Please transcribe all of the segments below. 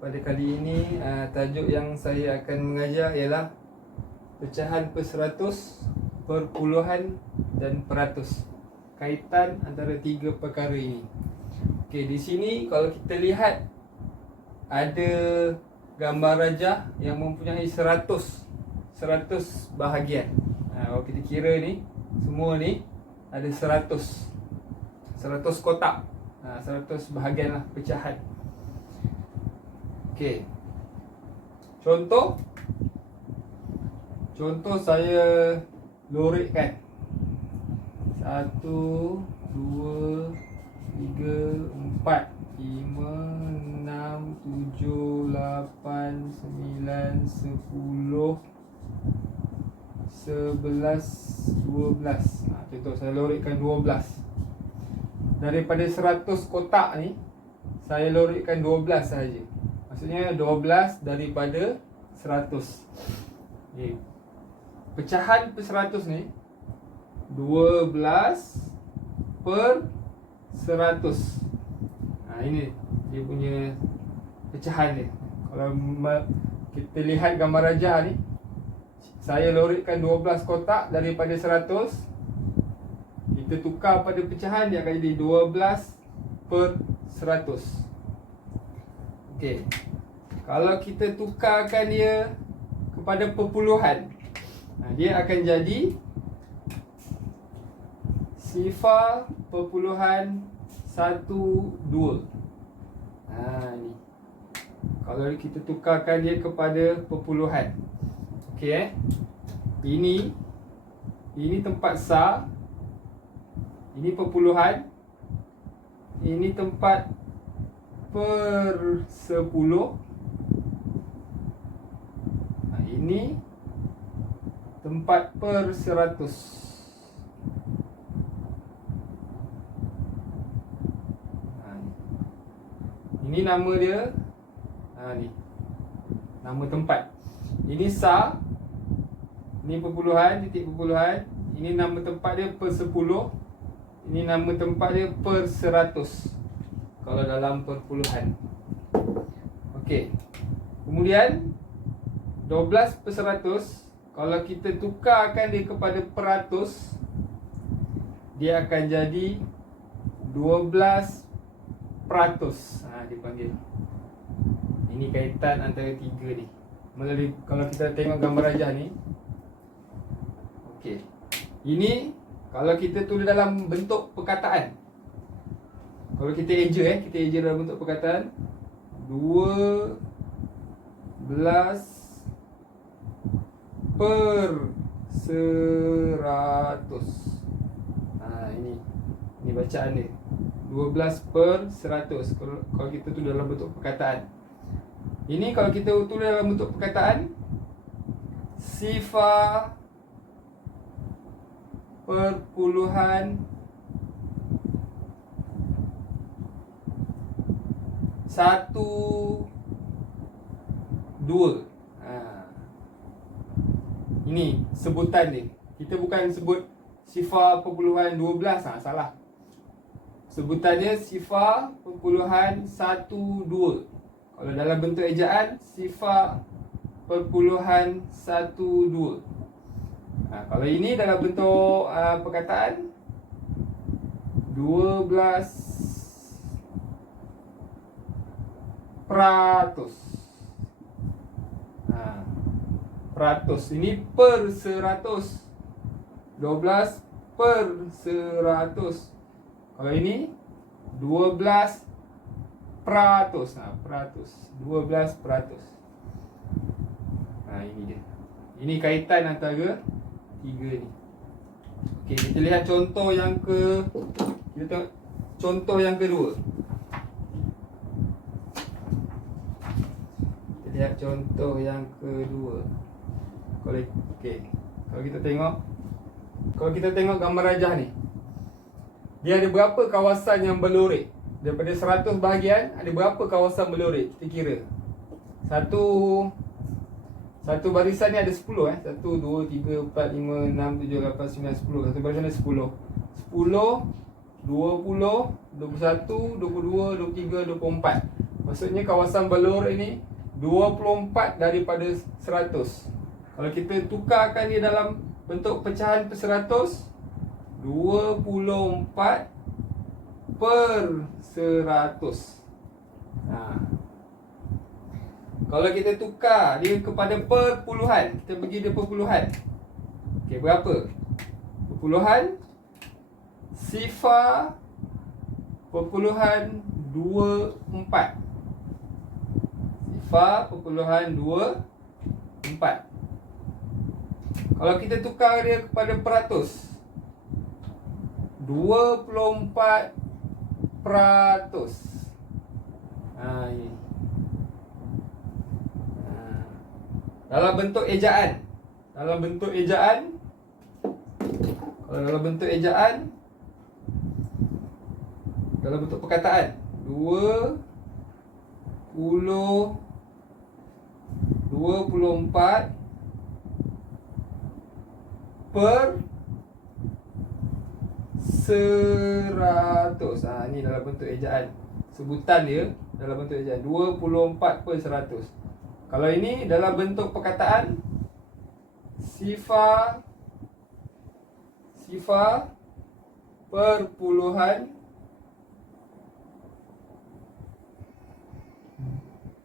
Pada kali ini tajuk yang saya akan mengajar ialah pecahan per seratus, perpuluhan dan peratus. Kaitan antara tiga perkara ini. Okey, di sini kalau kita lihat ada gambar rajah yang mempunyai 100 bahagian. Kalau kita kira ni, semua ni ada 100 kotak. 100 bahagian lah pecahan. Okey. Contoh saya lorikkan 1, 2, 3, 4, 5, 6, 7, 8, 9, 10, 11, 12. Contoh saya lorikkan 12. Daripada 100 kotak ni, saya lorikkan 12 sahaja. Maksudnya 12 daripada 100. Okay. Pecahan per 100 ni 12 per 100. Ini dia punya pecahan dia. Kalau kita lihat gambar rajah ni, saya lorikkan 12 kotak daripada 100. Kita tukar pada pecahan, dia akan jadi 12 per 100. Okey. Kalau kita tukarkan dia kepada perpuluhan, dia akan jadi 0.12. Ni. Kalau kita tukarkan dia kepada perpuluhan. Okey Ini tempat sah. Ini perpuluhan. Ini tempat per 10. Ini tempat per 100. Ini nama dia. Ni nama tempat. Ini sah. Ini perpuluhan, titik perpuluhan. Ini nama tempat dia per 10. Ini nama tempat dia per 100. Kalau dalam perpuluhan. Okey. Kemudian 12 per 100, kalau kita tukarkan dia kepada peratus, dia akan jadi 12 peratus. Dipanggil. Ini kaitan antara tiga ni. Melalui, kalau kita tengok gambar rajah ni. Okey. Ini kalau kita tulis dalam bentuk perkataan. Kalau kita eja dalam bentuk perkataan, 12 per 100. Ini bacaan dia. 12 per 100. Kalau kita tulis dalam bentuk perkataan. Ini kalau kita tulis dalam bentuk perkataan, sifar perpuluhan 1, 2. Ini sebutan dia. Kita bukan sebut sifar perpuluhan 12. Salah. Sebutannya sifar perpuluhan 1, 2. Kalau dalam bentuk ejaan, sifar perpuluhan 1, 2. Kalau ini dalam bentuk perkataan, 12 peratus. Peratus. Ini per 100. 12 per 100. Kalau ini 12 peratus. Peratus. 12 peratus. Ini dia. Ini kaitan antara tiga ni. Okey, kita lihat contoh yang kedua. Kita lihat contoh yang kedua. Kalau kita tengok gambar rajah ni, dia ada berapa kawasan yang berlorik? Daripada 100 bahagian, ada berapa kawasan berlorik? Kita kira. Satu barisan ni ada 10. 1, 2, 3, 4, 5, 6, 7, 8, 9, 10. Satu barisan ada 10. 10, 20, 21, 22, 23, 24. Maksudnya kawasan berlorek ni 24 daripada 100. Kalau kita tukarkan dia dalam bentuk pecahan per 100, 24 per 100. Kalau kita tukar dia kepada perpuluhan, kita bagi dia perpuluhan. Okey, berapa? Perpuluhan sifar perpuluhan 24. Sifar perpuluhan 24. Kalau kita tukar dia kepada peratus, 24 peratus. Ini. Dalam bentuk ejaan. Dalam bentuk ejaan, kalau dalam bentuk ejaan, dalam bentuk perkataan, 24 per 100. Ni dalam bentuk ejaan. Sebutan dia dalam bentuk ejaan 24 per 100. Kalau ini dalam bentuk perkataan, sifar perpuluhan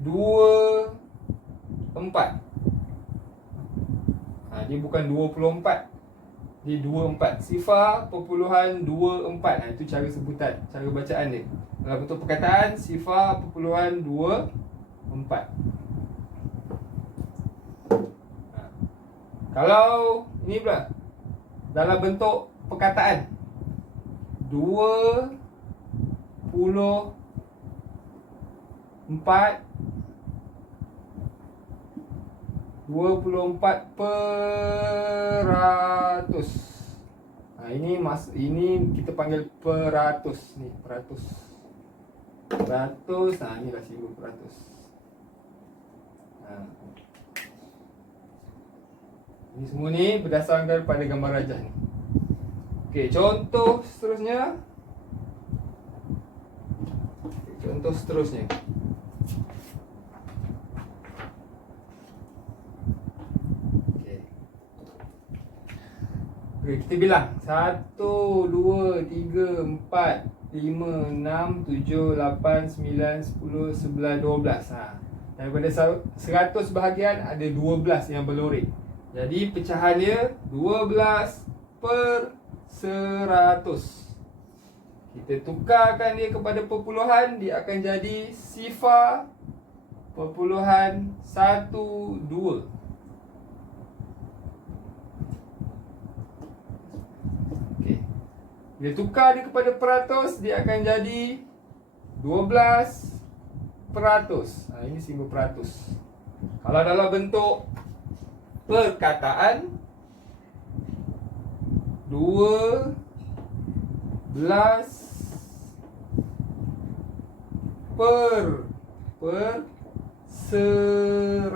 24. Dia bukan 24, dia 24. Sifar perpuluhan 24. Itu cara sebutan, cara bacaan dia. Dalam bentuk perkataan, sifar perpuluhan 24. Kalau ini pula dalam bentuk perkataan, 24 peratus. Ini kita panggil peratus ni, peratus. Inilah simbol peratus. Ini semua ni berdasarkan daripada gambar rajah ni. Okey, contoh seterusnya. Okey, kita bilang 1, 2, 3, 4, 5, 6, 7, 8, 9, 10, 11, 12. Daripada 100 bahagian ada 12 yang berlorek. Jadi pecahan dia 12 per 100. Kita tukarkan dia kepada perpuluhan, dia akan jadi sifar perpuluhan 12. Okey. Bila tukar dia kepada peratus, dia akan jadi 12 peratus. Ini simbol peratus. Kalau dalam bentuk perkataan, 12 per 100.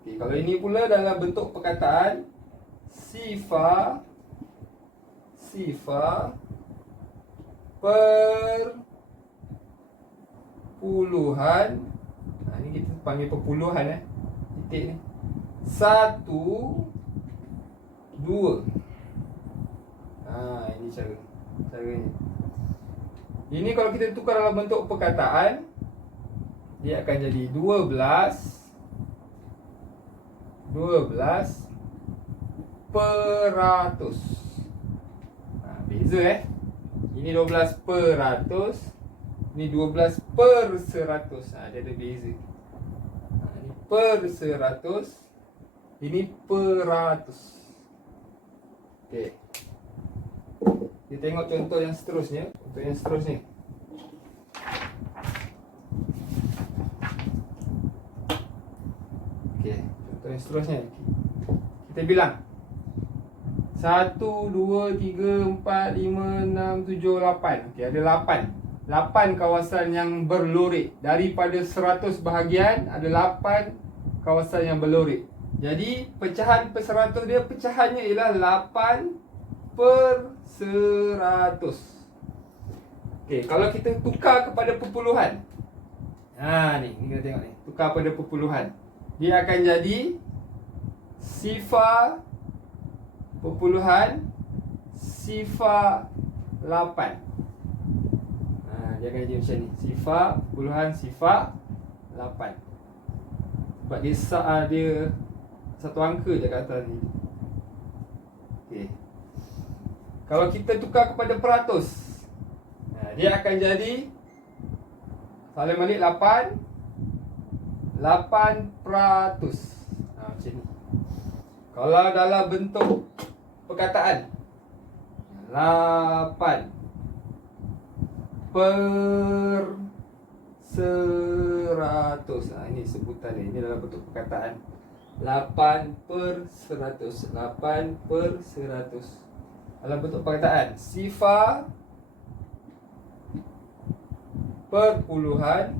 Okey, kalau ini pula dalam bentuk perkataan, sifar perpuluhan. Ini kita panggil perpuluhan titik ni. 1, 2. Ini caranya. Ini kalau kita tukar dalam bentuk perkataan, dia akan jadi 12 peratus. Beza Ini 12 peratus, ini 12 per 100. Dia ada beza. Ini per 100, ini peratus. Okey. Kita tengok contoh yang seterusnya. Okey, contoh yang seterusnya. Kita bilang 1, 2, 3, 4, 5, 6, 7, 8. Okey, ada 8. 8 kawasan yang berlorek. Daripada 100 bahagian, ada 8 kawasan yang berlorek. Jadi pecahan per 100 dia, pecahannya ialah 8 per 100. Okey, kalau kita tukar kepada perpuluhan. Ni kita tengok ni. Tukar pada perpuluhan. Dia akan jadi sifar perpuluhan sifar 8. Dia akan jadi macam ni. Sifar perpuluhan sifar 8. Sebab dia satu angka je kat atas ni. Okey. Kalau kita tukar kepada peratus, dia akan jadi salin balik 8 peratus. Macam ni. Kalau dalam bentuk perkataan 8 per 100. Ini sebutan dia. Ini dalam bentuk perkataan 8 per 100. 8 per 100. Dalam bentuk perkataan sifar perpuluhan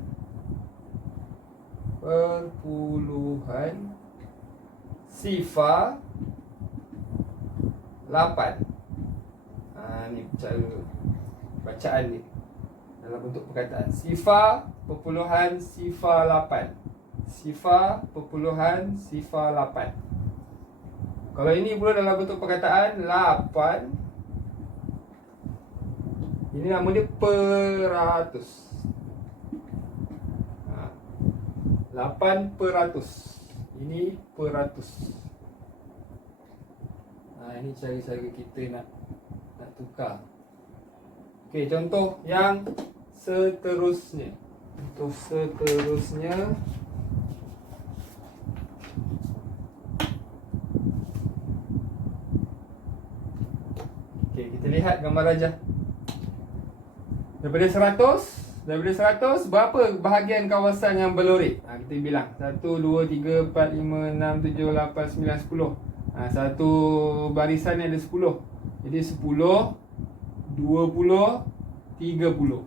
sifar 8. Ni cara bacaan ni dalam bentuk perkataan sifar perpuluhan sifar 8. Sifar perpuluhan sifar 8. Kalau ini pula dalam bentuk perkataan 8. Ini nama dia peratus. 8 peratus. Ini peratus. Ini cara-cara kita nak tukar. Okey, contoh yang seterusnya. Untuk seterusnya, okey, kita lihat gambar rajah. Daripada 100 berapa bahagian kawasan yang berlorek? Kita bilang 1, 2, 3, 4, 5, 6, 7, 8, 9, 10. Satu barisan ni ada 10. Jadi 10, 20, 30.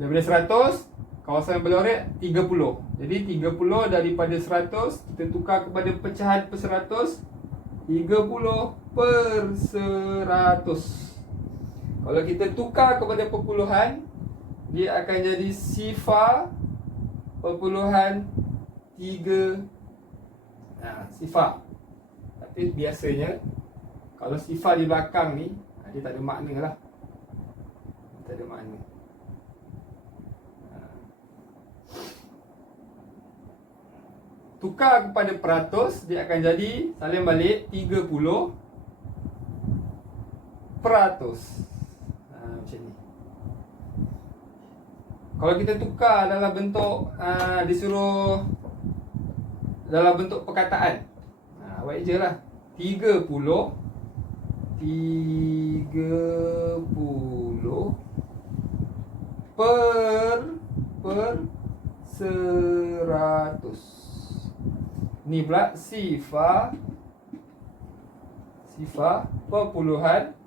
Daripada 100, kawasan yang berlorek 30. Jadi 30 daripada 100 kita tukar kepada pecahan per 100. 30 per 100. Kalau kita tukar kepada perpuluhan, dia akan jadi sifar perpuluhan 3. Sifar. Tapi biasanya kalau sifar di belakang ni, dia tak ada makna lah. Tak ada makna. Tukar kepada peratus, dia akan jadi salin balik 30 peratus. Macam ni. Kalau kita tukar dalam bentuk disuruh dalam bentuk perkataan, buat je lah 30 per 100. Ni pula sifar perpuluhan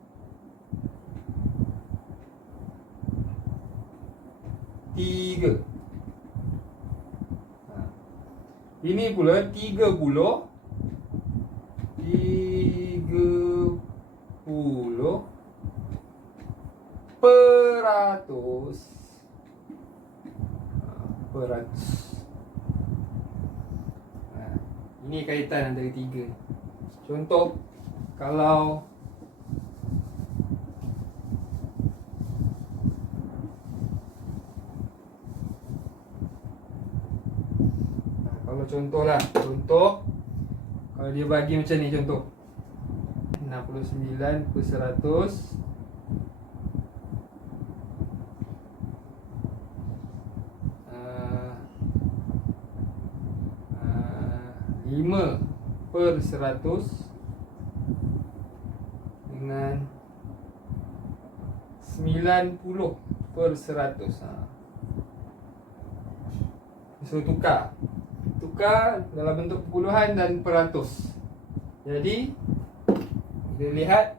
3. Ini pula 30 peratus. Ini kaitan antara 3. Contoh, kalau contoh kalau dia bagi macam ni, contoh 69 per 100 5 per 100 dengan 90 per 100. So tukar dalam bentuk perpuluhan dan peratus. Jadi kita lihat,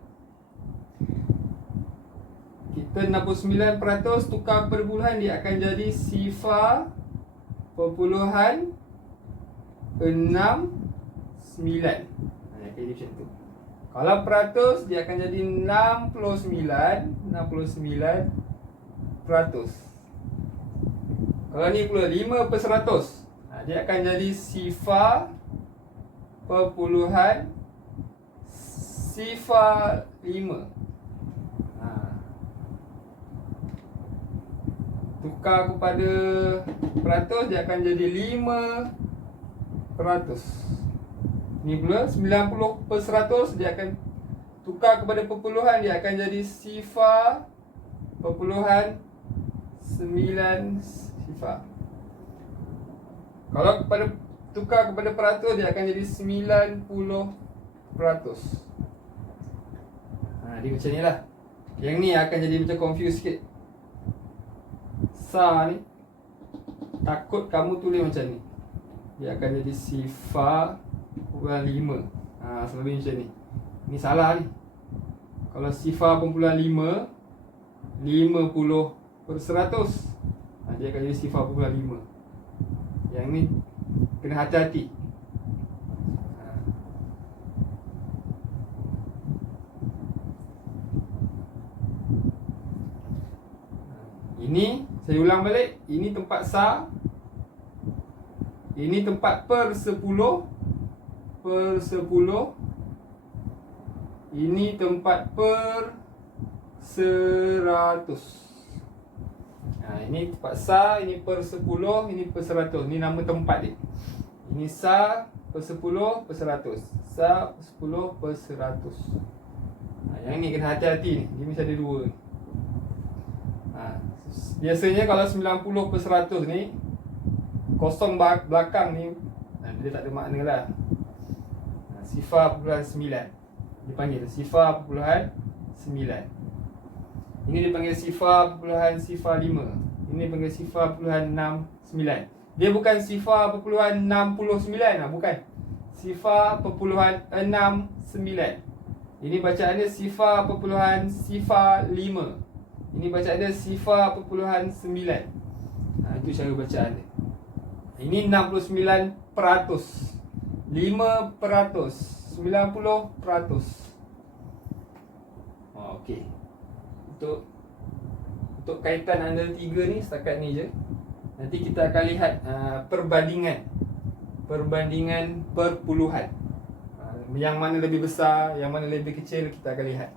kita 69% tukar perpuluhan, dia akan jadi sifar perpuluhan 69. Jadi macam tu. Kalau peratus dia akan jadi 69%. Kalau ni pula 5%, dia akan jadi sifar perpuluhan sifar 5. Tukar kepada peratus, dia akan jadi 5%. Ni pula 90%, dia akan tukar kepada perpuluhan, dia akan jadi sifar perpuluhan 9 sifar. Kalau tukar kepada peratus, dia akan jadi 90%. Dia macam ni lah. Yang ni akan jadi macam confuse sikit. Sa ni, takut kamu tulis macam ni. Dia akan jadi sifar perpuluhan 5. Selalu macam ni. Ni salah ni. Kalau sifar perpuluhan 5, 50%, dia akan jadi sifar perpuluhan 5. Yang ni kena hati-hati. Ini saya ulang balik. Ini tempat sa. Ini tempat per 10. Ini tempat per 100. Ini tempat sa, ini per 10, ini per 100. Ini nama tempat dia. Ini sa per 10 per 100. Sa per 10 per 100. Yang ni kena hati-hati ni. Dia mesti ada dua ni. Biasanya kalau 90 per 100 ni, kosong belakang ni, dia tak ada makna lah. Sifar perpuluhan 9. Dipanggil sifar perpuluhan 9. Ini dipanggil sifar perpuluhan sifar 5. Ini dipanggil sifar perpuluhan 69. Dia bukan sifar perpuluhan 69 bukan. Sifar perpuluhan 69. Ini bacaan dia sifar perpuluhan sifar 5. Ini bacaan dia sifar perpuluhan 9. Itu cara bacaan dia. Ini 69%. 5%. 90%. Okey. Untuk kaitan antara tiga ni setakat ni je. Nanti kita akan lihat perbandingan perpuluhan. Yang mana lebih besar, yang mana lebih kecil, kita akan lihat.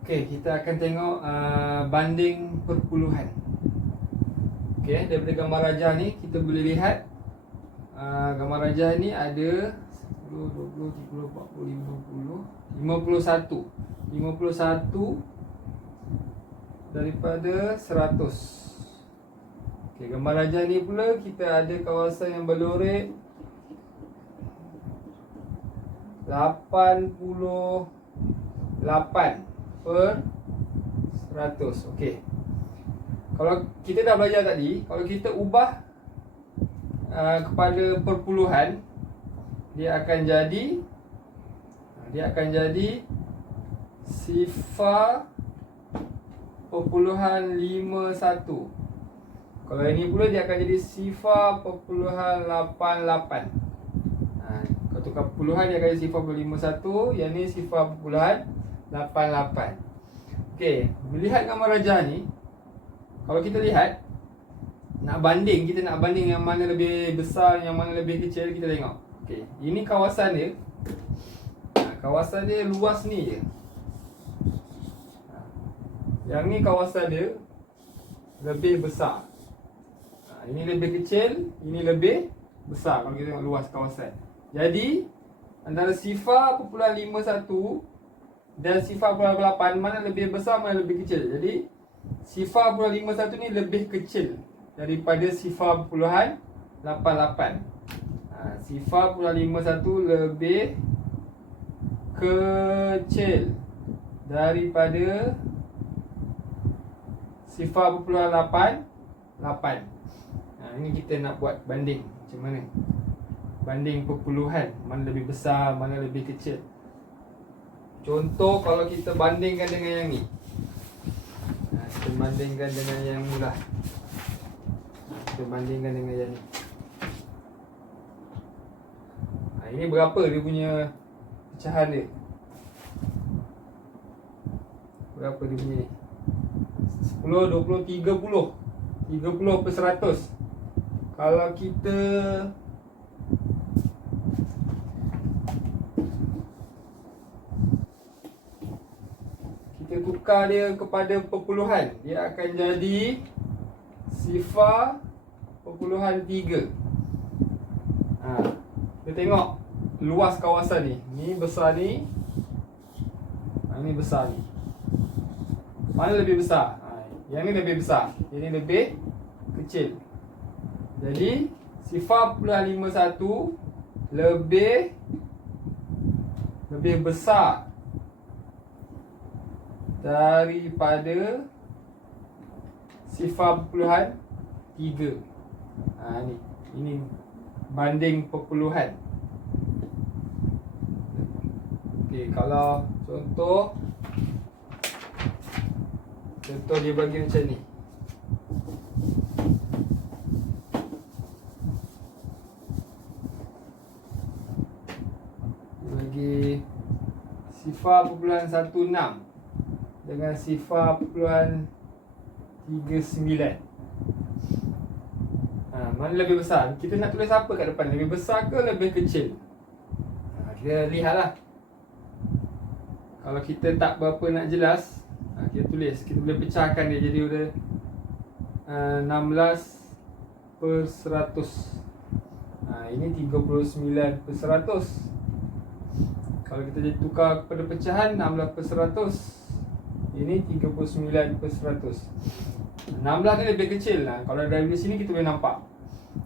Okey, kita akan tengok banding perpuluhan. Okey, daripada gambar rajah ni kita boleh lihat gambar rajah ni ada 10, 20, 30, 40, 50, 51 daripada 100. Okey, gambar rajah ni pula kita ada kawasan yang berlorek 88 per 100. Okey. Kalau kita dah belajar tadi, kalau kita ubah kepada perpuluhan, dia akan jadi sifar perpuluhan 51. Kalau ini pula dia akan jadi sifar perpuluhan 88. Kalau tukar perpuluhan dia akan jadi sifar perpuluhan 51. Yang ni sifar perpuluhan 88. Okey, melihat gambar rajah ni, kalau kita lihat kita nak banding yang mana lebih besar, yang mana lebih kecil, kita tengok. Okey, ini kawasan dia. Kawasan dia luas ni je. Yang ni kawasan dia lebih besar. Ini lebih kecil, ini lebih besar kalau kita tengok luas kawasan. Jadi antara sifar perpuluhan 51 dan sifar perpuluhan 8, mana lebih besar, mana lebih kecil. Jadi sifar perpuluhan 51 ni lebih kecil daripada sifar perpuluhan 88. Sifar perpuluhan 51 lebih kecil daripada sifar perpuluhan 88. Ini kita nak buat banding. Macam mana? Banding perpuluhan, mana lebih besar, mana lebih kecil. Contoh kalau kita bandingkan dengan yang ni. Kita bandingkan dengan yang ni lah. Kita bandingkan dengan yang ni. Ini berapa dia punya pecahan dia? Berapa dia punya ni? 10, 20, 30. 30/100. Kalau kita tukar dia kepada perpuluhan, dia akan jadi 0.3. Kita tengok luas kawasan ni. Ni besar ni. Ni besar ni. Mana lebih besar? Yang ni lebih besar. Yang ni lebih kecil. Jadi 0.51 lebih besar daripada 0.3. Ini banding perpuluhan. Okey, kalau contoh dia bagi macam ni. Dia bagi 0.16 dengan 0.39. Mana lebih besar? Kita nak tulis apa kat depan? Lebih besar ke lebih kecil? Kita lihatlah. Kalau kita tak berapa nak jelas, kita tulis. Kita boleh pecahkan dia jadi udah 16/100. Ini 39/100. Kalau kita jadi tukar kepada pecahan, 16/100. Ini 39/100. 16 ni lebih kecil lah. Kalau dari sini kita boleh nampak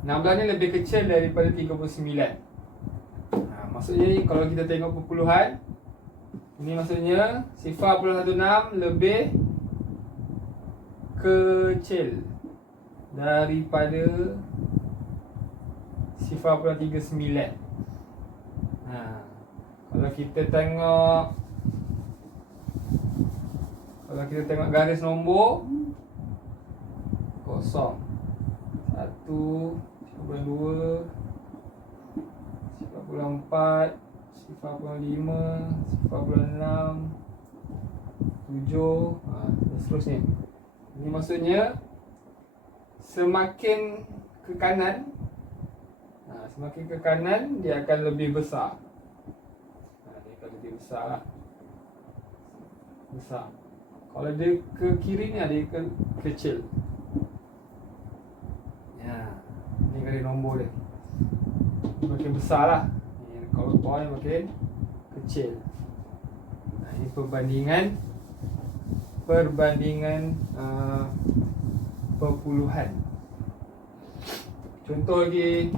16 ni lebih kecil daripada 39. Maksudnya ni kalau kita tengok perpuluhan, ini maksudnya 0.16 lebih kecil daripada 0.39. Kalau kita tengok garis nombor kosong, 1, 0.2, 0.4, 0.5, 0.6, 7, dan seterusnya. Ini maksudnya semakin ke kanan, dia akan lebih besar. Dia akan lebih besar. Kalau dia ke kiri ni, dia akan kecil. Ini garis nombor dia. Makin besar lah. Kalau bawah ni makin kecil. Ini perbandingan perpuluhan. Contoh lagi,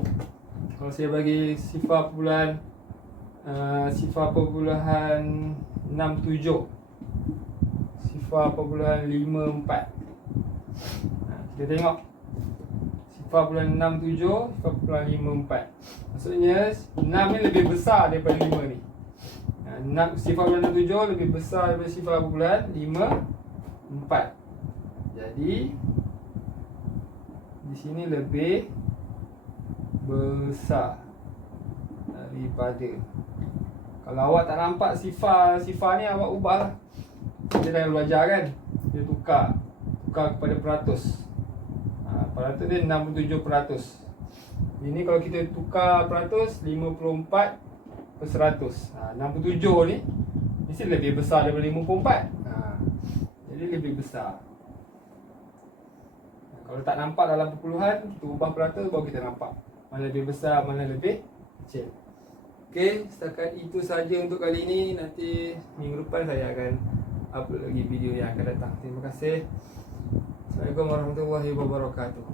kalau saya bagi 0.67, .54. Kita tengok 0.67, 0.54. Maksudnya 6 ni lebih besar daripada 5 ni. 0.67 lebih besar daripada 0.54. Jadi di sini lebih besar daripada. Kalau awak tak nampak sifar ni, awak ubahlah. Kita dah belajar kan. Kita tukar kepada peratus. Peratus dia 67%. Ini kalau kita tukar peratus, 54/100. 67 ni mesti lebih besar daripada 54. Jadi lebih besar. Kalau tak nampak dalam perpuluhan, kita ubah peratus baru kita nampak mana lebih besar, mana lebih kecil. Okey, setakat itu saja untuk kali ini. Nanti minggu depan saya akan upload lagi video yang akan datang. Terima kasih. Assalamualaikum warahmatullahi wabarakatuh.